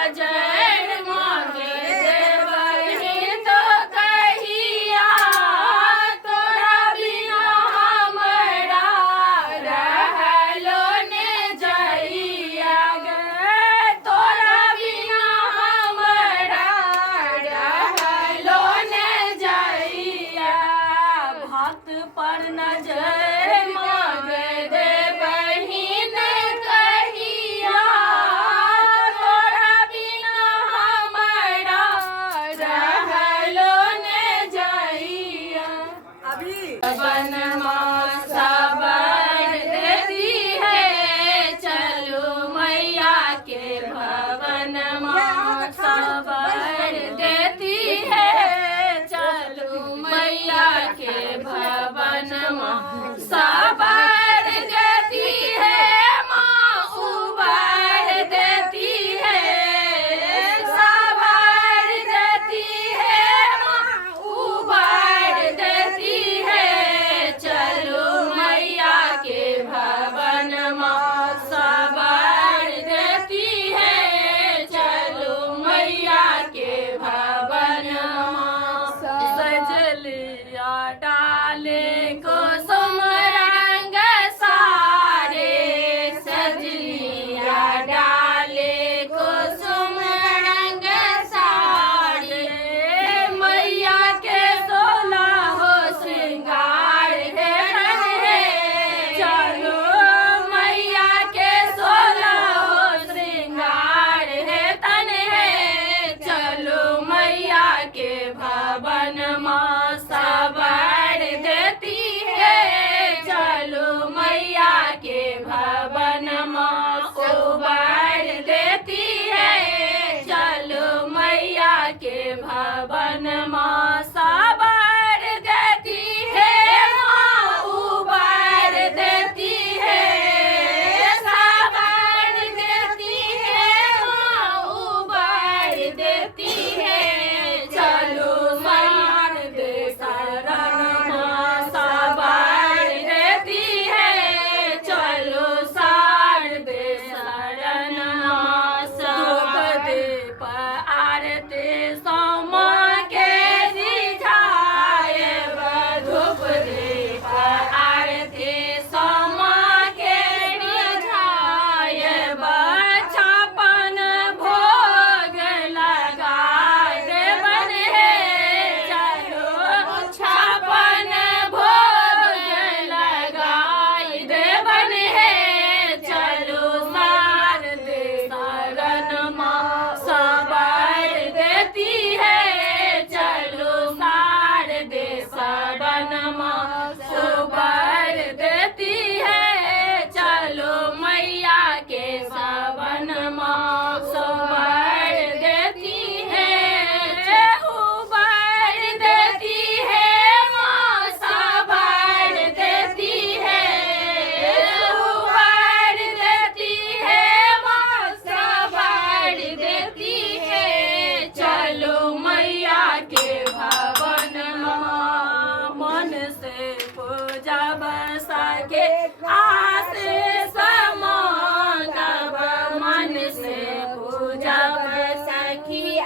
नजर मांगे देवही तो कहिया तोरा बिना हमरा रहलो ने जइया गे तोरा बिना हमरा रहलो ने जइया भक्त पर नजर मांगे देवही ने कहिया तोरा बिना हमरा रहलो ने जइया वनमा सबर देती है चलो मैया के भवनमा सबर देती है चलो मैया के भवनमा सबर देती है माँ उबार देती है सबर देती है माँ उबार देती है चलो मैया के भवनमा सबर देती है चलो मैया के भवनमा सजलिया डाले को सुमरंग सारे सजलिया डाले को सुमरंग सारे मैया के सोलह हो श्रृंगार है चलो मैया के सोलह हो श्रृंगार है तन है चलो मैया के भवन माँ सबर देती है चलो मैया के भवन माँ उबार देती है चलो मैया के भवन माँ सबर देती है माँ उबार देती है सबर देती है माँ उबार देती है चलो मान दे शरण माँ सबर देती है चलो सार दे शरण माँ सब दे पर आरती सोमा के रिझाए धूप दे पर आरती सोमा के रिझाए छापन भोग लगाए देवन है चलो छापन भोग लगाए देवन है चलो सार दे शरण माँ सबर देती है चलो सार दे शरण माँ सबर देती है चलो मैया के सवन माँ सबर देती है उबर देती है माँ सबर देती है उबर देती है माँ सबर देती है चलो मैया के भवन माँ मन से पूजा बसके आस समान मन से पूजा बसकी